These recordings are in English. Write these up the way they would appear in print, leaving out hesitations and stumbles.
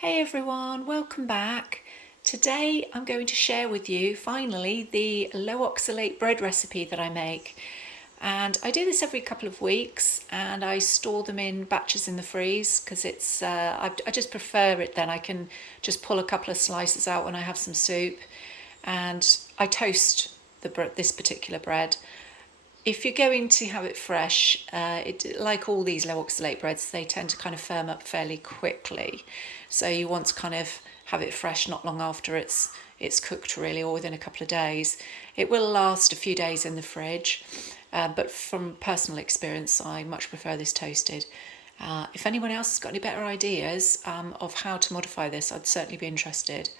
Hey everyone, welcome back. Today I'm going to share with you finally the low oxalate bread recipe that I make. And I do this every couple of weeks and I store them in batches in the freeze because I just prefer it then. I can just pull a couple of slices out when I have some soup, and I toast this particular bread. If you're going to have it fresh, like all these low oxalate breads, they tend to kind of firm up fairly quickly. So you want to kind of have it fresh not long after it's cooked, really, or within a couple of days. It will last a few days in the fridge, but from personal experience, I much prefer this toasted. If anyone else has got any better ideas of how to modify this, I'd certainly be interested.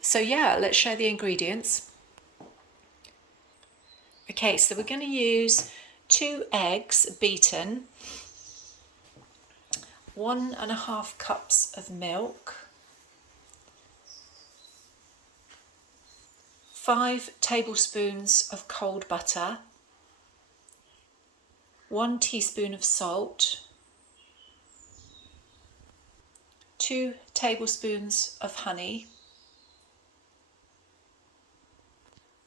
So yeah, let's share the ingredients. Okay, so we're going to use 2 eggs beaten, 1.5 cups of milk, 5 tablespoons of cold butter, 1 teaspoon of salt, 2 tablespoons of honey.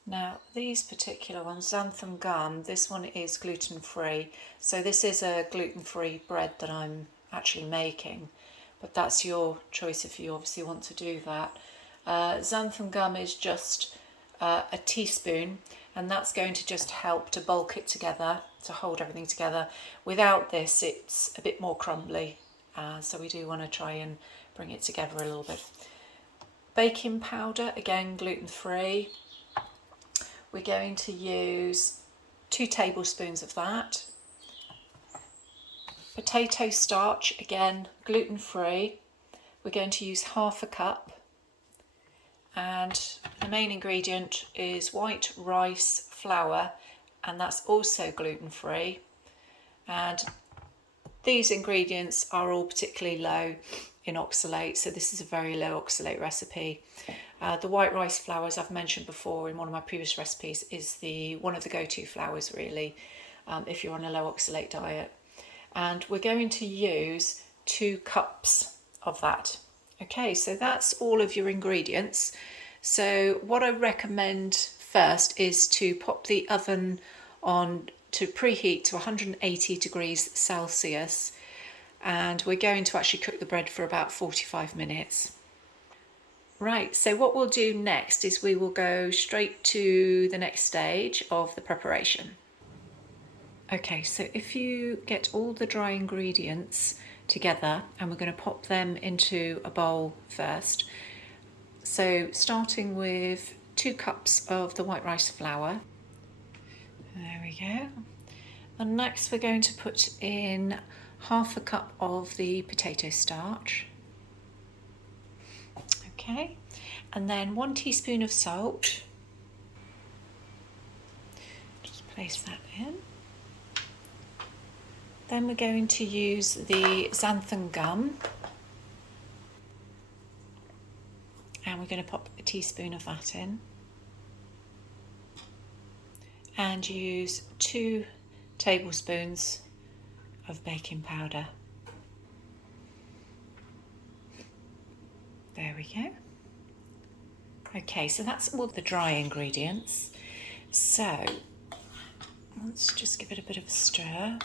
Now these particular ones, xanthum gum, this one is gluten-free, so this is a gluten-free bread that I'm actually making, but that's your choice if you obviously want to do that. Xanthum gum is just a teaspoon, and that's going to just help to bulk it together, to hold everything together. Without this it's a bit more crumbly, so we do want to try and bring it together a little bit. Baking powder, again gluten-free. We're going to use 2 tablespoons of that. Potato starch, again gluten-free. We're going to use 1/2 cup. And the main ingredient is white rice flour, and that's also gluten-free. And these ingredients are all particularly low in oxalate, so this is a very low oxalate recipe. The white rice flour, as I've mentioned before in one of my previous recipes, is one of the go-to flours really if you're on a low oxalate diet. And we're going to use 2 cups of that. Okay, so that's all of your ingredients. So what I recommend first is to pop the oven on to preheat to 180 degrees Celsius, and we're going to actually cook the bread for about 45 minutes. Right, so what we'll do next is we will go straight to the next stage of the preparation. Okay, so if you get all the dry ingredients together, and we're going to pop them into a bowl first. So starting with 2 cups of the white rice flour. There we go. And next we're going to put in 1/2 cup of the potato starch. Okay, and then 1 teaspoon of salt. Just place that in. Then we're going to use the xanthum gum, and we're going to pop a teaspoon of that in, and use 2 tablespoons of baking powder. There we go. Okay, so that's all the dry ingredients. So let's just give it a bit of a stir.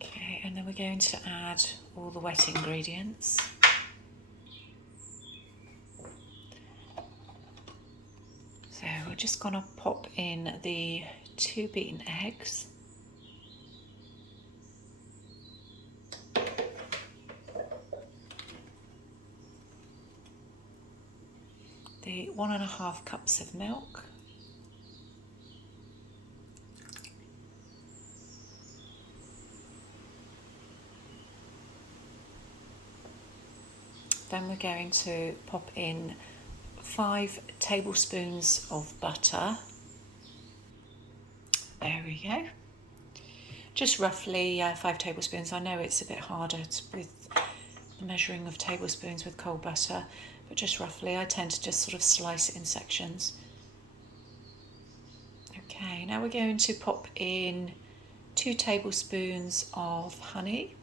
Okay, and then we're going to add all the wet ingredients. So we're just going to pop in the 2 beaten eggs. The 1.5 cups of milk. Then we're going to pop in 5 tablespoons of butter. There we go. Just roughly 5 tablespoons. I know it's a bit harder with the measuring of tablespoons with cold butter, but just roughly. I tend to just sort of slice it in sections. Okay, now we're going to pop in 2 tablespoons of honey.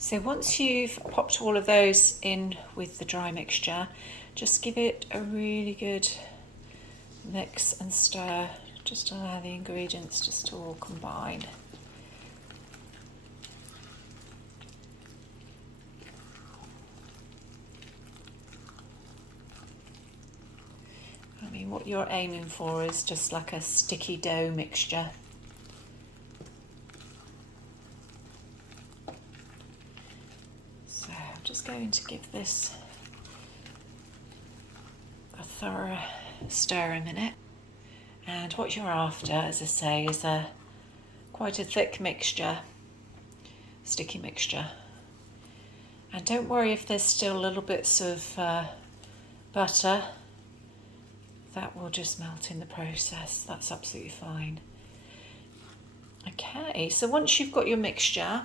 So once you've popped all of those in with the dry mixture, just give it a really good mix and stir. Just allow the ingredients just to all combine. I mean, what you're aiming for is just like a sticky dough mixture. So I'm just going to give this a thorough stir a minute. And what you're after, as I say, is quite a thick mixture, sticky mixture. And don't worry if there's still little bits of butter. That will just melt in the process. That's absolutely fine. Okay, so once you've got your mixture,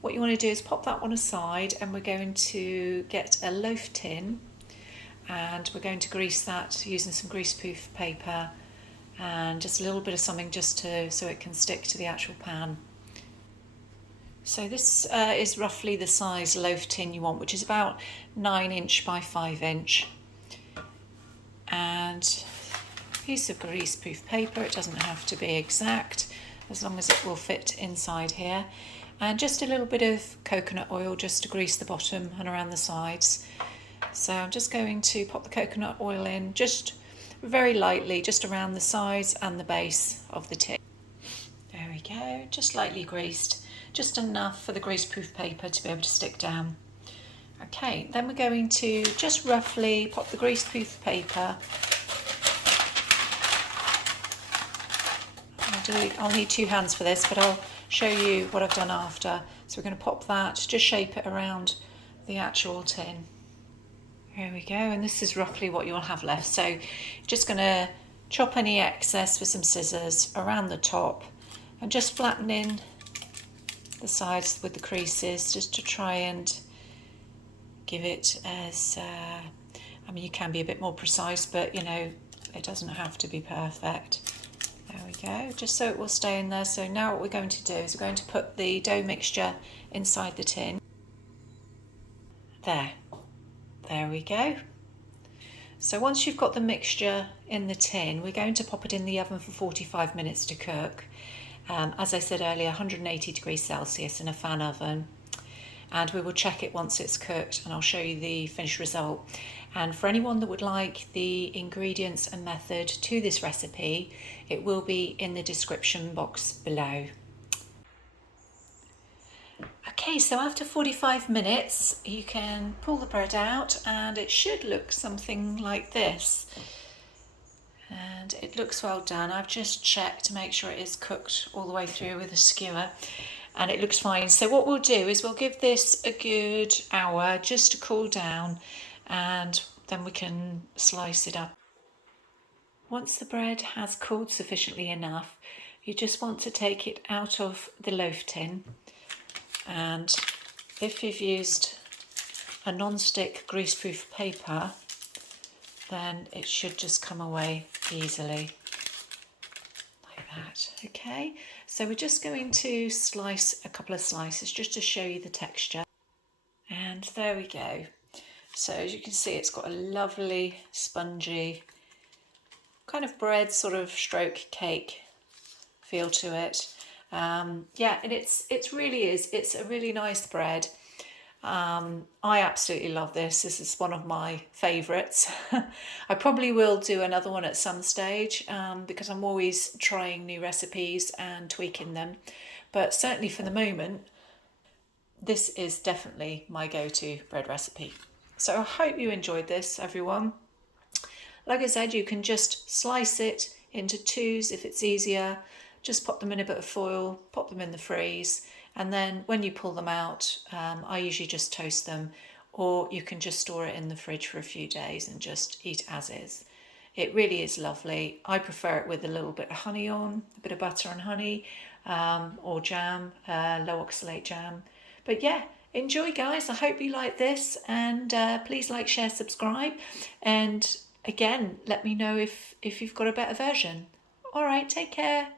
what you want to do is pop that one aside, and we're going to get a loaf tin, and we're going to grease that using some greaseproof paper and just a little bit of something just so it can stick to the actual pan. So this is roughly the size loaf tin you want, which is about 9 inch by 5 inch. And a piece of greaseproof paper, it doesn't have to be exact, as long as it will fit inside here. And just a little bit of coconut oil just to grease the bottom and around the sides. So I'm just going to pop the coconut oil in just very lightly, just around the sides and the base of the tin. There we go, just lightly greased, just enough for the greaseproof paper to be able to stick down. Okay, then we're going to just roughly pop the greaseproof paper. I'll need 2 hands for this, but I'll show you what I've done after. So we're going to pop that, just shape it around the actual tin. Here we go, and this is roughly what you'll have left. So just going to chop any excess with some scissors around the top and just flatten in the sides with the creases just to try and give it as, I mean, you can be a bit more precise, but you know, it doesn't have to be perfect. There we go, just so it will stay in there. So now what we're going to do is we're going to put the dough mixture inside the tin. There we go. So once you've got the mixture in the tin, we're going to pop it in the oven for 45 minutes to cook. As I said earlier, 180 degrees Celsius in a fan oven. And we will check it once it's cooked, and I'll show you the finished result. And for anyone that would like the ingredients and method to this recipe, it will be in the description box below. Okay, so after 45 minutes, you can pull the bread out and it should look something like this. And it looks well done. I've just checked to make sure it is cooked all the way through with a skewer, and it looks fine. So what we'll do is we'll give this a good hour just to cool down, and then we can slice it up. Once the bread has cooled sufficiently enough, you just want to take it out of the loaf tin, and if you've used a non-stick greaseproof paper, then it should just come away easily like that. Okay, so we're just going to slice a couple of slices just to show you the texture, and there we go. So as you can see, it's got a lovely spongy kind of bread sort of stroke cake feel to it. Yeah, and it's a really nice bread. I absolutely love this. This is one of my favourites. I probably will do another one at some stage because I'm always trying new recipes and tweaking them. But certainly for the moment, this is definitely my go-to bread recipe. So I hope you enjoyed this, everyone. Like I said, you can just slice it into twos if it's easier. Just pop them in a bit of foil, pop them in the freeze, and then when you pull them out, I usually just toast them, or you can just store it in the fridge for a few days and just eat as is. It really is lovely. I prefer it with a little bit of honey on, a bit of butter and honey, or jam, low oxalate jam. But yeah, enjoy guys. I hope you like this, and please like, share, subscribe, and again, let me know if you've got a better version. All right, take care.